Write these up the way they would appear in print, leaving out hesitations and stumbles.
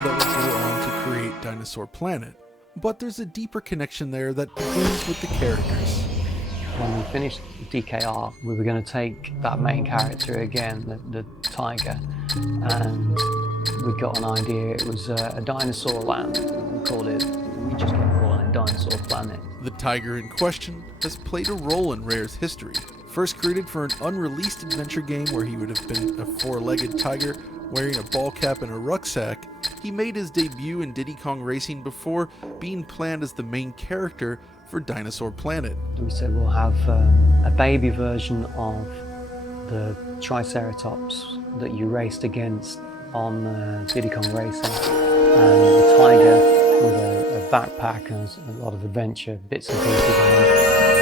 that would go on to create Dinosaur Planet. But there's a deeper connection there that begins with the characters. When we finished DKR, we were going to take that main character again, the tiger, and we got an idea. It was a dinosaur land. We just kept calling it Dinosaur Planet. The tiger in question has played a role in Rare's history. First created for an unreleased adventure game where he would have been a four-legged tiger wearing a ball cap and a rucksack, he made his debut in Diddy Kong Racing before being planned as the main character for Dinosaur Planet. We said we'll have a baby version of the Triceratops that you raced against on Diddy Kong Racing, and the tiger with a backpack and a lot of adventure bits and pieces on it,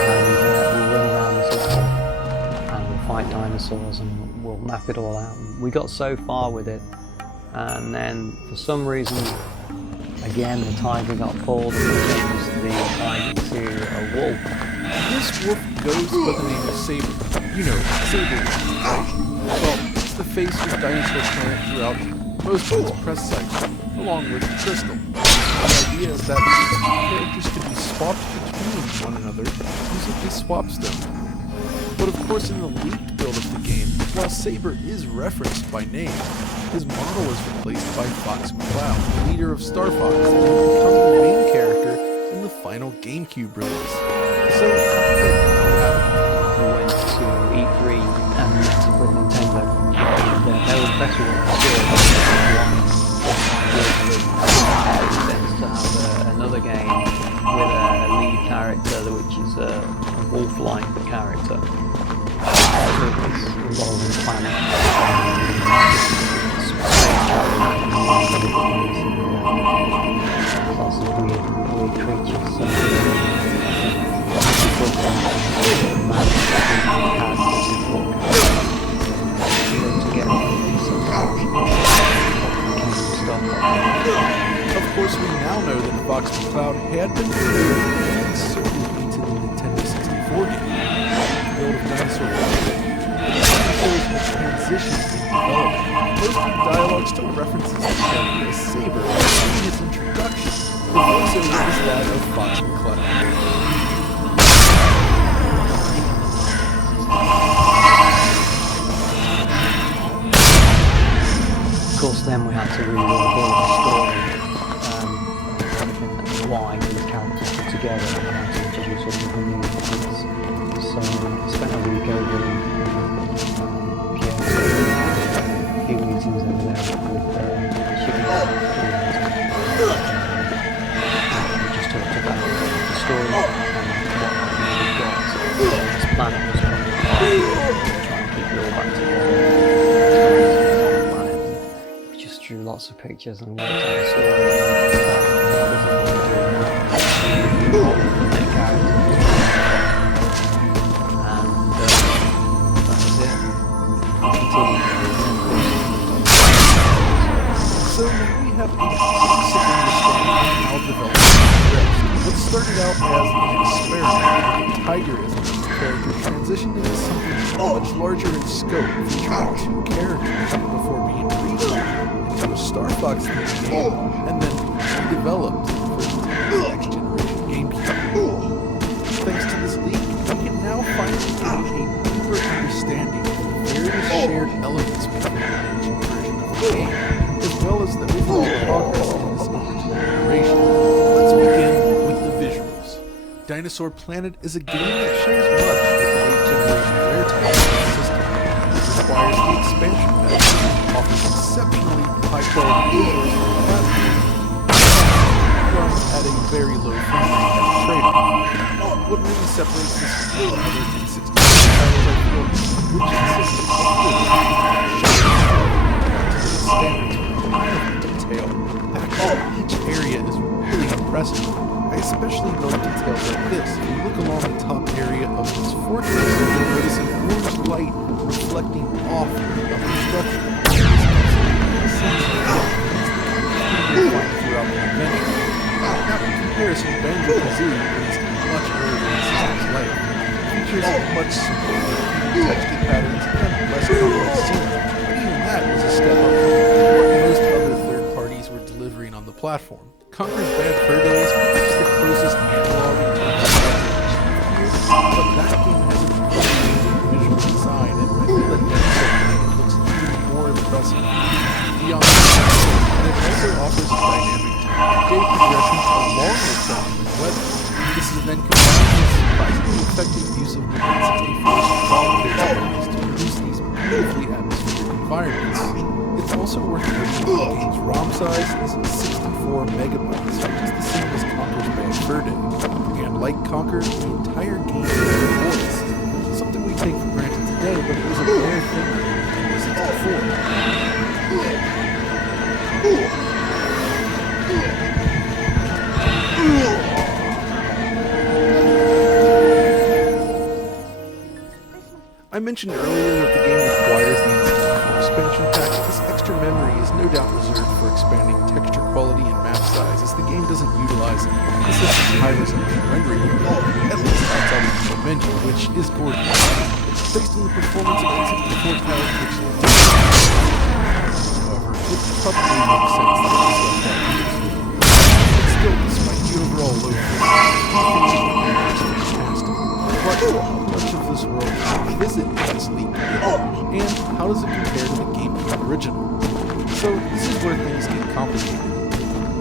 and we'll run around this level and we'll fight dinosaurs and we'll map it all out. And we got so far with it, and then for some reason again the tiger got pulled and we changed the tiger to a wolf. This wolf goes by the name of Saber. You know, Saber, right? Well, it's the face of Dinosaur Planet throughout most of its press cycle, along with Crystal. The idea is that characters can be swapped between one another using the swap stone. But of course in the leaked build of the game, while Saber is referenced by name, his model is replaced by Fox McCloud, the leader of Star Fox, and will become the main character in the final GameCube release. So, we went to E3 and met with Nintendo, and they were better to have another game with a lead character which is a wolf-like character. It's involving planet, lots of weird creatures. Of course, we now know that Fox McCloud had been created and inserted into the Nintendo 64 game, the build of Dinosaur Planet. It shows a transition in development. Most of the dialogue still references the character as Saber, in its introduction. The voiceover is that of Fox McCloud. Of course, then we had to rebuild the story, why these characters put together and how to introduce all the new elements. So I spent a week over in Kyoto, a few meetings over there with Chicken. We just talked about the story and what we've got. So this planet was going to try and keep it all back together. Drew lots of pictures and worked out the story. That was it. So now we have a basic understanding of how development progressed. What started out as an experiment with tigerism, the character transitioned into something much larger in scope, featuring two characters before being rebuilt to a Star Fox themed game, and then redeveloped for the next generation GameCube. Thanks to this leak, we can now finally gain a deeper understanding of the various shared elements between the engine version of the game, as well as the overall progress in this generation. Let's begin with the visuals. Dinosaur Planet is a game that shares much with the late generation Rare Type system. It requires the expansion pack, offers exceptionally high-quality visuals for the platform, runs at a very low frame rate as a trade-off. What really separates this from other 360 titles I feel, which consist of standards with a lot of detail. Actually, each area is really impressive. I especially note details like this. If you look along the top area of this fortress, you'll notice an orange light reflecting off of the structure. Throughout the adventure. Now, in comparison, Banjo-Kazooie, released much earlier in the system's life, features much simpler texture patterns and less complex scenery. But even that was a step up from what most other third parties were delivering rendering on the platform. Conker's Bad Fur Day is perhaps the closest analog in terms of graphics, but that game has a really visual design, and I feel that it looks even more impressive. Beyond that, and it also offers a dynamic day progression along with challenging weather. This is then combined with surprisingly effective use of the N64's raw capabilities to produce these beautifully atmospheric environments. It's also worth noting that the game's ROM size is 64 megabytes, which is the same as Conker's Bad Fur Day. And like Conker, the entire game is voiced. Something we take for granted today, but it was a rare thing in the 64. I mentioned earlier that the game requires the N64 expansion pack. This extra memory is no doubt reserved for expanding texture quality and map size, as the game doesn't utilize the system's high-resolution rendering mode, at least outside of the menu, which is gorgeous. Based on the performance of N64 titles, which however, it probably makes sense that it was left out of use. But still, despite the overall low quality, the fantastic. But much of this world visit this leap, and how does it compare to the GameCube original? So this is where things get complicated.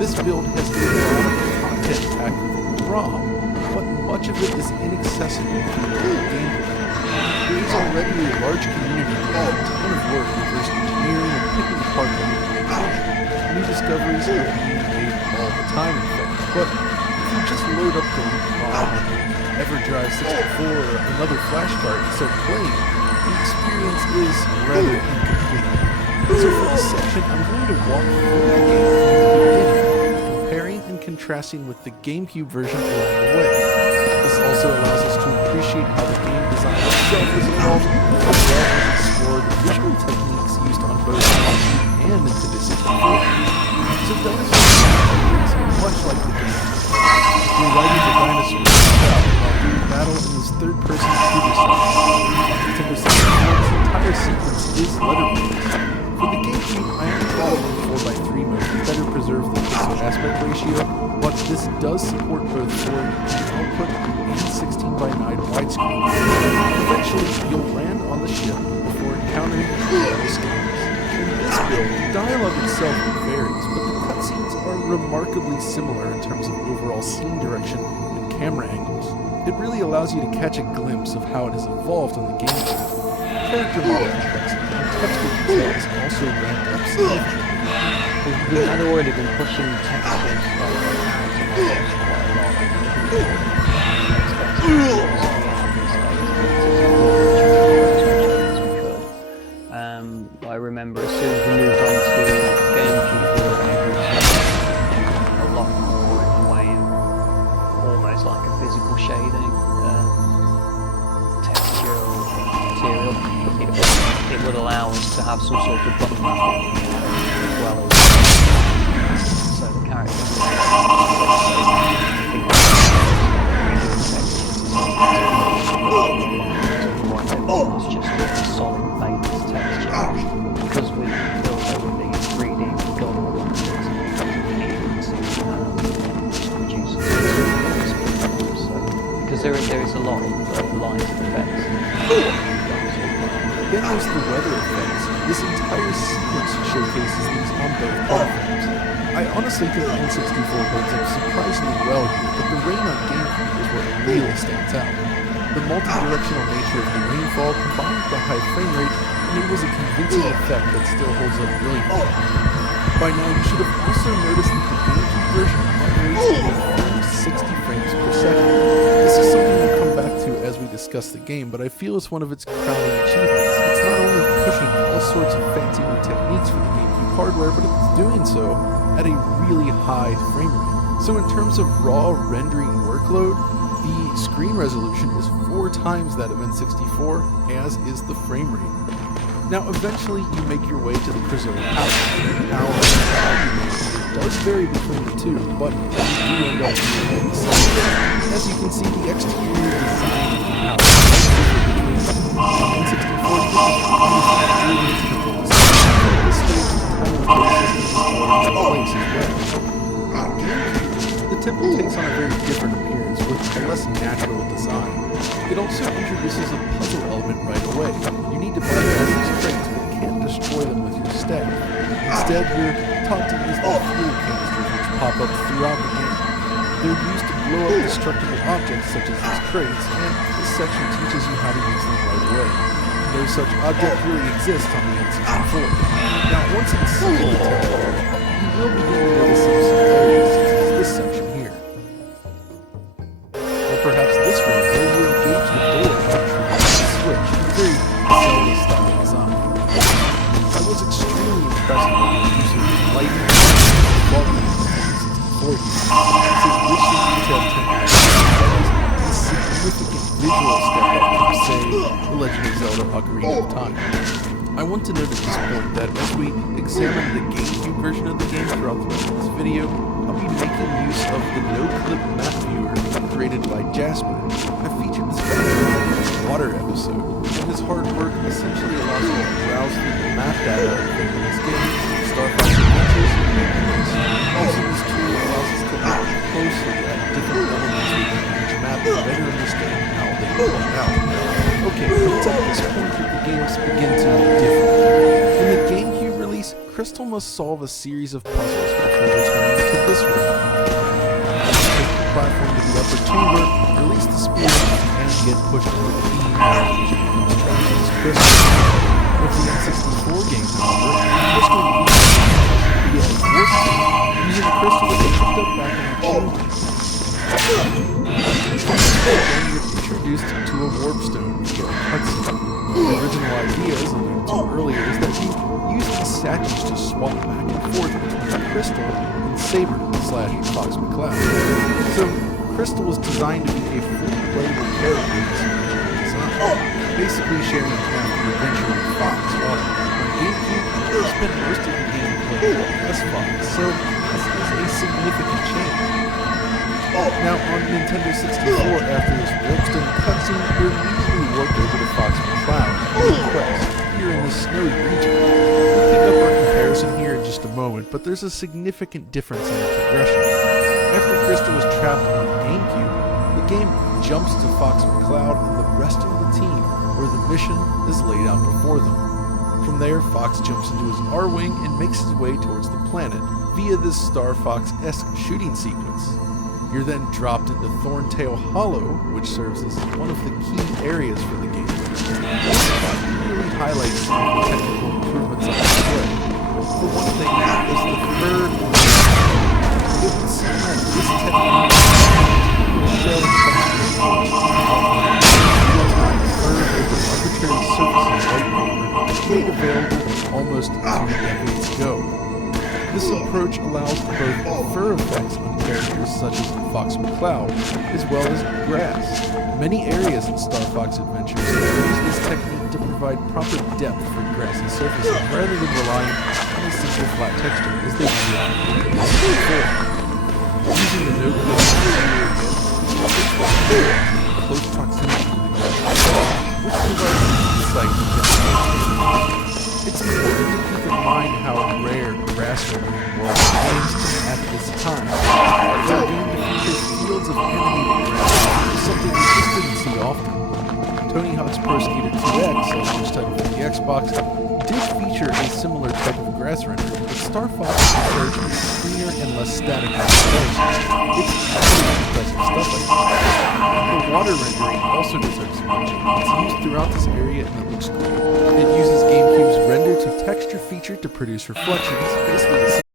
This build has a lot of content packed within the ROM, but much of it is inaccessible through the game. There is already a large community with a ton of work reverse engineering and picking apart the new discoveries are being made all the time, in fact. But if you just load up the ROM EverDrive 64 or another flash card and start playing, the experience is rather incomplete. So for this section, I'm going to walk through the game from the beginning, comparing and contrasting with the GameCube version along the way. This also allows us to appreciate how the game design itself is evolved, as well as explore the visual techniques used on both GameCube and Nintendo 64. So dinosaurs are much like the game. You're riding the dinosaurs while doing battle in this third-person shooter style. Nintendo 64's entire sequence is letter-based. For the GameCube, I am following 4x3 mode to better preserve the pixel aspect ratio, but this does support both 4K output and 16:9 widescreen. Eventually, you'll land on the ship before encountering the scanners. In this build, the dialogue itself varies, but the cutscenes are remarkably similar in terms of overall scene direction and camera angles. It really allows you to catch a glimpse of how it has evolved on the GameCube. Character model complexity and texture details also ramped up significantly. We had already been pushing textures I remember as soon as we moved on to GameCube, we were able to a lot more in the way of almost like a physical shading, texture or material. It would allow us to have some sort of bump mapping as well as so the characters it's just a solid base texture because we built everything in 3D. We've got all of the techniques to produce so because there is a lot of light effects. Then there's the weather effects. This entire sequence showcases these on both platforms. I honestly think N64 holds up surprisingly well here, but the rain on GameCube is what really stands out. The multi-directional nature of the rainfall combined with the high frame rate enables a convincing effect that still holds up brilliantly. By now you should have also noticed that the GameCube version operates at a full 60 frames per second. This is something we'll come back to as we discuss the game, but I feel it's one of its crowning achievements. It's not only pushing all sorts of fancy new techniques for the GameCube hardware, but it's doing so at a really high frame rate. So in terms of raw rendering workload, the screen resolution is 4 times that of N64, as is the frame rate. Now eventually you make your way to the preserved house. How it does vary between the two, but you do end up in the same. As you can see, the exterior design of the house is different between N64 and this stage, the time of system is already in place as well. The temple takes on a very different appearance with a less natural design. It also introduces a puzzle element right away. You need to bypass these crates, but can't destroy them with your staff. Instead, you're taught to use the fuel canisters which pop up throughout the game. They're used to blow up destructible objects such as these crates, and this section teaches you how to use them right away. No such object really exists on the N64. Now, once inside the temple, you will begin to notice some similarities, such as this section here. Or perhaps this room, where you engage the door with a switch, a very Zelda-style design. I was extremely impressed by the use of lighting and volume in the N64 here. It's a richly detailed technique that is a significant visual step up from, say, The Legend of Zelda Ocarina of Time. I want to note at this point that as we examine the GameCube version of the game throughout the rest of this video, I'll be making use of the no-clip map viewer created by Jasper. I featured this guy in the water episode, and his hard work essentially allows you to browse through the map data in this game, Star Fox Adventures, and Memories. Also, this tool allows us to look closely at different elements within each map to better understand how they play out. Okay, it's at this point that the games begin to be different. In the GameCube release, Crystal must solve a series of puzzles before returning to this room. Take the platform to the upper chamber, release the spear, and get pushed into the beam as she becomes trapped as Crystal. With the N64 game, however, Crystal leaves via a warp key, using the crystal that they picked up back in the chamber. Then you're introduced to a warp stone via a cutscene. The original idea, as alluded to earlier, is that you use these statues to swap back and forth between Crystal and Saber/Fox McCloud. So, Crystal was designed to be a fully playable character in this original design, basically sharing half the adventure with Fox, while on GameCube, you spent most of the game playing as Fox, so this is a significant change. Now, on Nintendo 64, after this warpstone cutscene, you're immediately warped over to Fox McCloud on a quest here in the snowy region. We'll pick up our comparison here in just a moment, but there's a significant difference in the progression. After Crystal was trapped on GameCube, the game jumps to Fox McCloud and the rest of the team, where the mission is laid out before them. From there, Fox jumps into his R-Wing and makes his way towards the planet via this Star Fox-esque shooting sequence. You're then dropped into Thorntail Hollow, which serves as one of the key areas for the game. This spot really highlights some of the technical improvements on display. For one thing, is the fur. It would seem like this technique will show texture real-time fur over arbitrary surfaces like paper made available almost 2 decades ago. This approach allows both fur effects on characters such as Fox McCloud, as well as grass. Many areas in Star Fox Adventures use this technique to provide proper depth for grassy surfaces, rather than relying on a simple flat texture as they do in N64. Using the no-clip close proximity to the grass, which provides insight into the It's important to keep in mind how rare grass rendering was at this time. Their game to feature fields of animated grass, something we just didn't see often. Tony Hawk's Pro Skater 2X, a launch title for the Xbox, did feature a similar type of grass rendering, but Star Fox preferred a cleaner and less static approach. It's actually impressive stuff like that. The water rendering also deserves mention. It's used throughout this area and it looks cool. It uses GameCube's render to texture feature to produce reflections, basically the same